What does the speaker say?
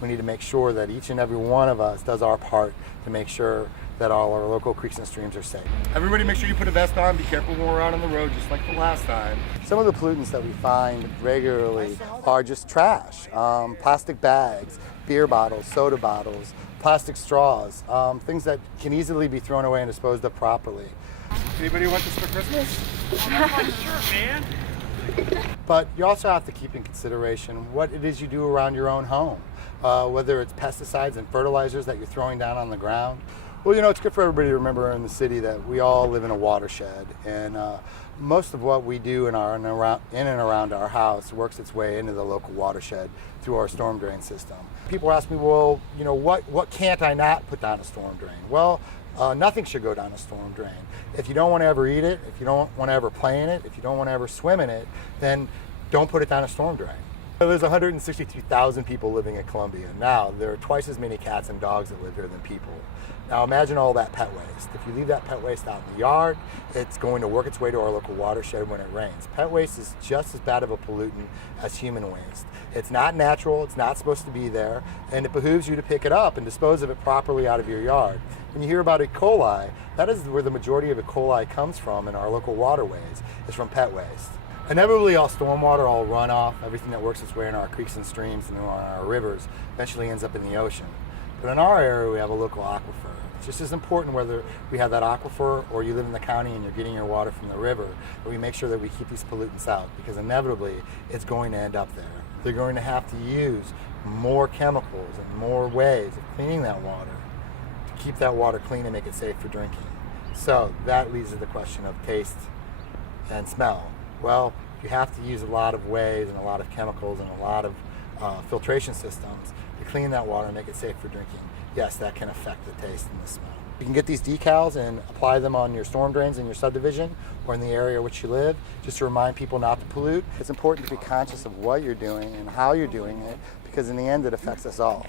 We need to make sure that each and every one of us does our part to make sure that all our local creeks and streams are safe. Everybody make sure you put a vest on, be careful when we're out on the road, just like the last time. Some of the pollutants that we find regularly are just trash, plastic bags, beer bottles, soda bottles, plastic straws, things that can easily be thrown away and disposed of properly. Anybody want this for Christmas? That's my shirt, man. But you also have to keep in consideration what it is you do around your own home, whether it's pesticides and fertilizers that you're throwing down on the ground. Well, you know, it's good for everybody to remember in the city that we all live in a watershed, and most of what we do in and around our house works its way into the local watershed through our storm drain system. People ask me, well, you know, what can't I not put down a storm drain? Well, nothing should go down a storm drain. If you don't want to ever eat it, if you don't want to ever play in it, if you don't want to ever swim in it, then don't put it down a storm drain. There's 163,000 people living in Columbia. Now, there are twice as many cats and dogs that live here than people. Now imagine all that pet waste. If you leave that pet waste out in the yard, it's going to work its way to our local watershed when it rains. Pet waste is just as bad of a pollutant as human waste. It's not natural, it's not supposed to be there, and it behooves you to pick it up and dispose of it properly out of your yard. When you hear about E. coli, that is where the majority of E. coli comes from in our local waterways, is from pet waste. Inevitably, all stormwater, all runoff, everything that works its way in our creeks and streams and on our rivers eventually ends up in the ocean. But in our area, we have a local aquifer. It's just as important whether we have that aquifer or you live in the county and you're getting your water from the river, that we make sure that we keep these pollutants out, because inevitably it's going to end up there. They're going to have to use more chemicals and more ways of cleaning that water to keep that water clean and make it safe for drinking. So that leads to the question of taste and smell. Well, if you have to use a lot of ways and a lot of chemicals and a lot of filtration systems to clean that water and make it safe for drinking, yes, that can affect the taste and the smell. You can get these decals and apply them on your storm drains in your subdivision or in the area in which you live, just to remind people not to pollute. It's important to be conscious of what you're doing and how you're doing it, because in the end it affects us all.